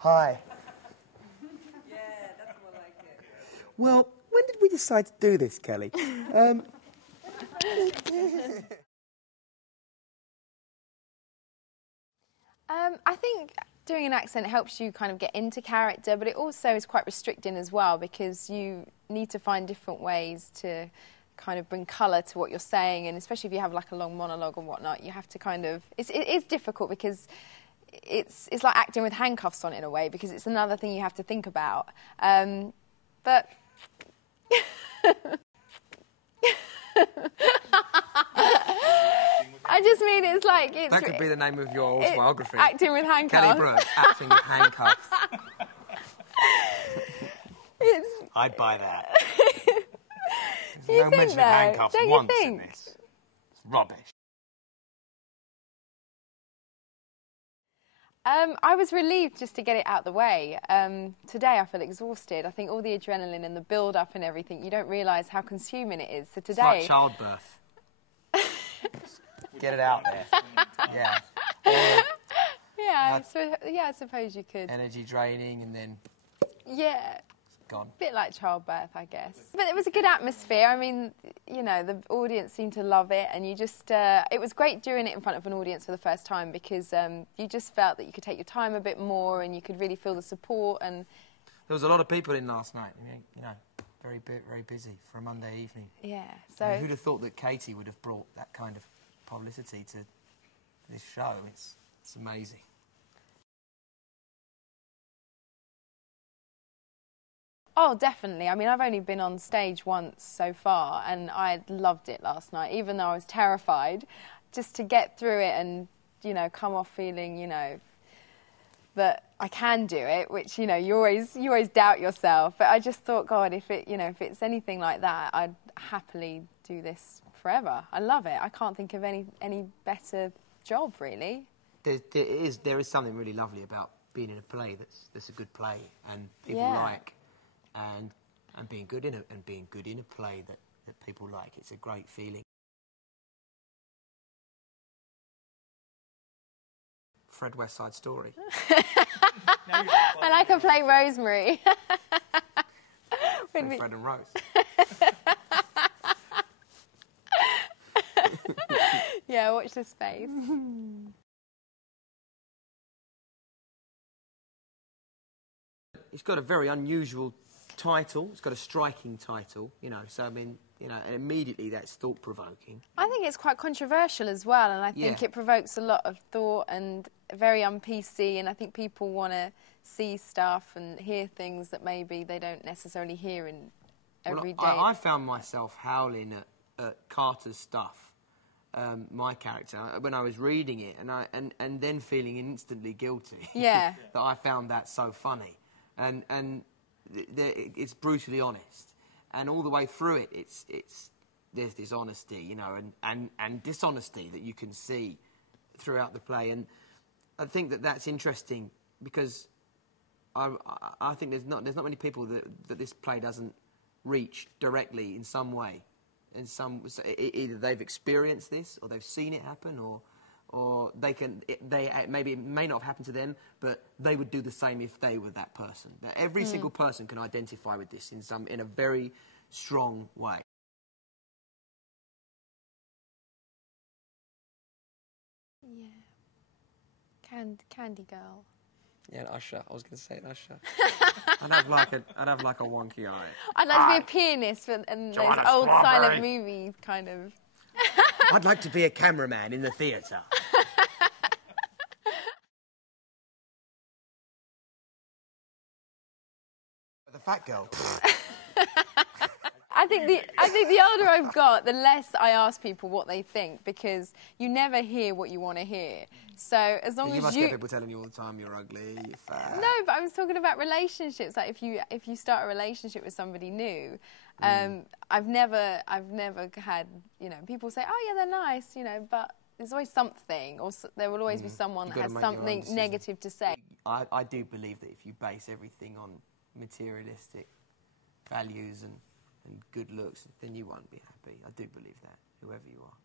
Hi. Yeah, that's more like it. Well, when did we decide to do this, Kelly? I think doing an accent helps you kind of get into character, but it also is quite restricting as well because you need to find different ways to kind of bring colour to what you're saying, and especially if you have like a long monologue and whatnot, you have to kind of... It is difficult because it's like acting with handcuffs on in a way, because it's another thing you have to think about. But... I just mean it's like... That could be the name of your autobiography. Acting with handcuffs. Kelly Brook, acting with handcuffs. I'd buy that. There's no mention of handcuffs once in this. It's rubbish. I was relieved just to get it out the way. Today I feel exhausted. I think all the adrenaline and the build-up and everything, you don't realise how consuming it is. So today... It's like childbirth. Get it out there. Yeah. Yeah, I suppose you could. Energy draining and then... Yeah. It's gone. A bit like childbirth, I guess. But it was a good atmosphere. I mean, you know, the audience seemed to love it, and you just... it was great doing it in front of an audience for the first time because you just felt that you could take your time a bit more and you could really feel the support. And there was a lot of people in last night, you know, very busy for a Monday evening. Yeah, so... And who'd have thought that Katie would have brought that kind of publicity to this show? It's amazing. Oh, definitely. I mean, I've only been on stage once so far, and I loved it last night, even though I was terrified. Just to get through it and, you know, come off feeling, you know, that I can do it, which, you know, you always doubt yourself. But I just thought, God, if it's anything like that, I'd happily do this forever. I love it. I can't think of any better job, really. There is something really lovely about being in a play that's a good play and people like, and being good in a play that people like. It's a great feeling. Fred West Side Story. And I can play Rosemary. Fred and Rose. Yeah, watch this space. It's got a very unusual title. It's got a striking title, you know. So I mean, you know, and immediately that's thought-provoking. I think it's quite controversial as well, and I think it provokes a lot of thought and very un-PC. And I think people want to see stuff and hear things that maybe they don't necessarily hear in every day. I found myself howling at Carter's stuff, my character, when I was reading it, and then feeling instantly guilty. Yeah. That I found that so funny, and it's brutally honest, and all the way through it, there's this honesty, you know, and dishonesty that you can see throughout the play, and I think that's interesting because I think there's not many people that this play doesn't reach directly in some way. Either they've experienced this, or they've seen it happen, or maybe it may not have happened to them, but they would do the same if they were that person. Now, every single person can identify with this in a very strong way. Yeah. Candy girl. Yeah, an usher. I was going to say an usher. I'd have like a wonky eye. I'd like to be a pianist and those old silent movies kind of. I'd like to be a cameraman in the theatre. The fat girl. I think the older I've got, the less I ask people what they think, because you never hear what you want to hear. So as long as you must get people telling you all the time you're ugly, you're fat. No, but I was talking about relationships. Like if you start a relationship with somebody new, I've never had, you know, people say, oh yeah, they're nice, you know, but there's always something, or there will always be someone that has something negative to say. I do believe that if you base everything on materialistic values and good looks, then you won't be happy. I do believe that, whoever you are.